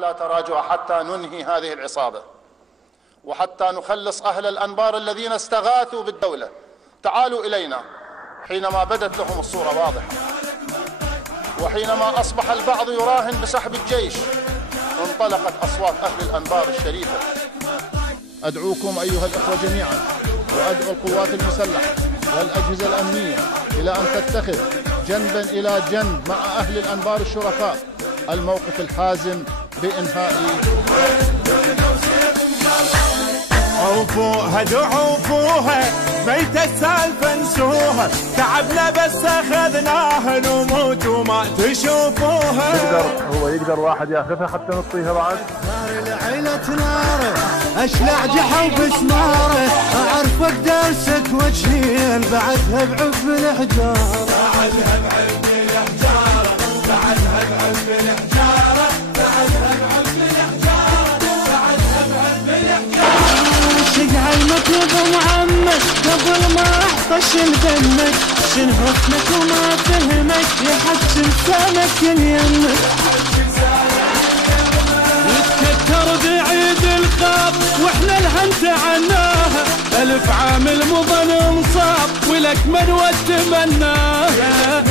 لا تراجع حتى ننهي هذه العصابة وحتى نخلص أهل الأنبار الذين استغاثوا بالدولة. تعالوا إلينا حينما بدت لهم الصورة واضحة، وحينما أصبح البعض يراهن بسحب الجيش انطلقت أصوات أهل الأنبار الشريفة. أدعوكم أيها الأخوة جميعا وأدعو القوات المسلحة والأجهزة الأمنية إلى أن تتخذ جنبا إلى جنب مع أهل الأنبار الشرفاء الموقف الحازم بإنهاء. عوفوها دعوفوها ميت السالفة نسوها، تعبنا بس اخذناها نموت وما تشوفوها. يقدر واحد ياخذها حتى نطيها بعد. نار العيلة ناره اشلع جحا بسماره، اعرف اقدرسك وجهين بعدها بعب الحجاره، بعدها بعب الحجاره، بعدها بعب الحجاره، بعدها بعب الحجاره، بعدها بعب الحجاره. شقع المكتوب معمد قبل ما احطش لدمك، شنو حكمك وما فهمك يحج لسانك اليمك، يتكتر بعيد الخاف واحنا الهنت عناها، الف عام المضن انصاب ولك من وتمناها.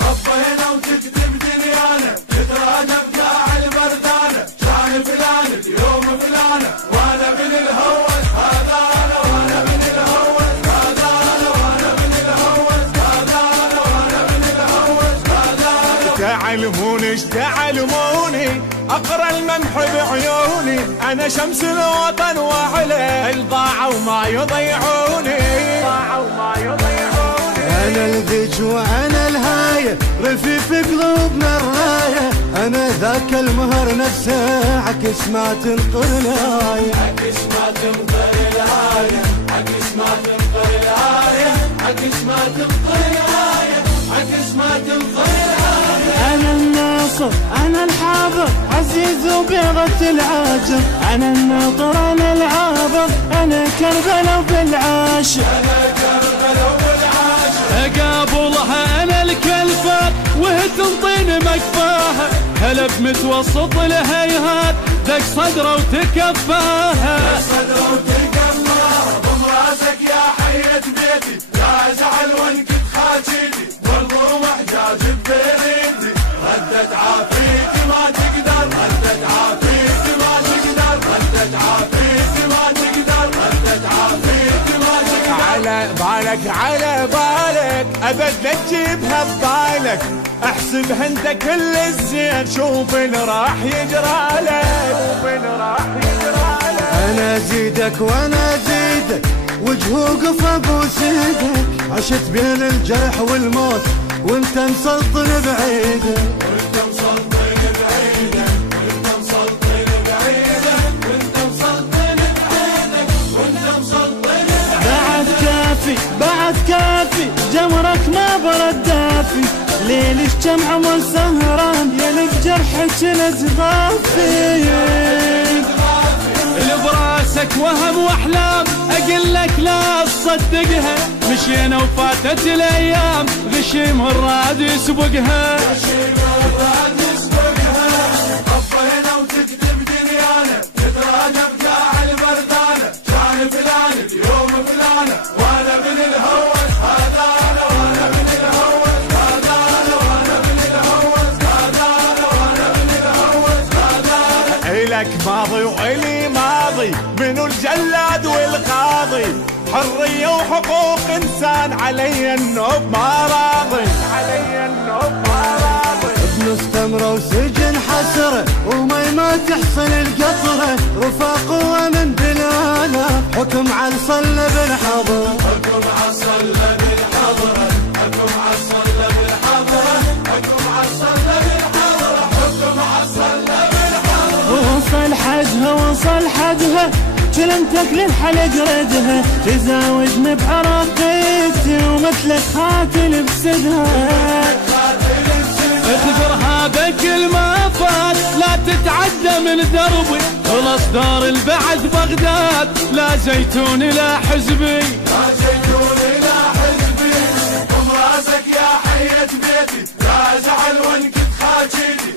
طفينا وتكتب دنيانا تترانا بقاع البردانه، شان فلان اليوم فلانه وانا من الهوس، هذا انا وانا من الهوس، هذا انا وانا من الهوس، هذا انا وانا من الهوس، هذا انا. تعلموني ايش تعلموني اقرا الممح بعيوني، انا شمس الوطن وعليه الضاعوا وما يضيعوني، ضاعوا وما يضيعوني. انا الذيج وانا الهايه رفيف قلوبنا الرايه، انا ذاك المهر نفسه عكس ما تنقر الايه، عكس ما تنقر الايه، عكس ما تنقر الايه، عكس ما تنقر الايه، عكس ما تنقر الايه. انا الناصر انا الحاضر عزيز وبيضة العاجر، انا الناطر انا العابر، انا كربلاء وبالعاشر، انا كربلاء وبالعاشر. قابلها انا الكلفات وهي تنطين مكفاها، هلا بمتوسط الهيهات دق صدره وتكفاها، دق صدره وتكفاها. بمراسك يا حية بيتي يا زعل وانكت خاجيتي، والروح جاذب بيدي، ردت عافيتي ما تقدر، ردت عافيتي ما تقدر، ردت عافيتي ما تقدر، ردت عافيتي ما تقدر. على بالك على بالك ابد لا تجيبها ببالك، احسبها انت كل الزين شوف اللي راح يجرالك، شوف اللي راح يجرالك. انا ازيدك وانا ازيدك وجه وقف ابوس ايدك، عشت بين الجرح والموت وانت مسلطن بعيدك، وانت مسلطن بعيدك، وانت مسلطن بعيدك، وانت مسلطن بعيدك، وانت مسلطن بعيدك. بعد كافي بعد كافي جمرك ما برد دافي، ليل الشمع والسهران يلف جرحك الازغافي، براسك وهم واحلام اقول لك لا تصدقها، مشينا وفاتت الايام غشيم الراد يسبقها، غشيم الراد يسبقها. طفينا وتكتب دنيانا تترانا بقاع البردانه، شان فلان اليوم فلانه وانا من الهوس، هذا انا وانا من الهوس، هذا انا وانا من الهوس، هذا انا وانا من الهوس، هذا انا. الك ماضي والي ماضي منو الجلاد والقاضي، حرية وحقوق انسان علي النوب ما راضي، علي النوب ما راضي. ابن استمرة وسجن حسرة ومي ما تحصل القطرة، رفاق ومن بلاله حكم على صلى بالحضرة، حكم على صلى بالحضرة، حكم على صلى بالحضرة، حكم على صلى بالحضرة، حكم على صلى بالحضرة. وصل حدها وصل حدها كلمتك للحلق ردها، تزاوجني بعراقيتي ومثلك خاتل بسدها، اخبرها بكل ما فات لا تتعدى من دربي، خلص دار البعد بغداد لا زيتون لا حزبي، لا زيتون لا حزبي. قم راسك يا حية بيتي يا زعل وانكت خاجيتي،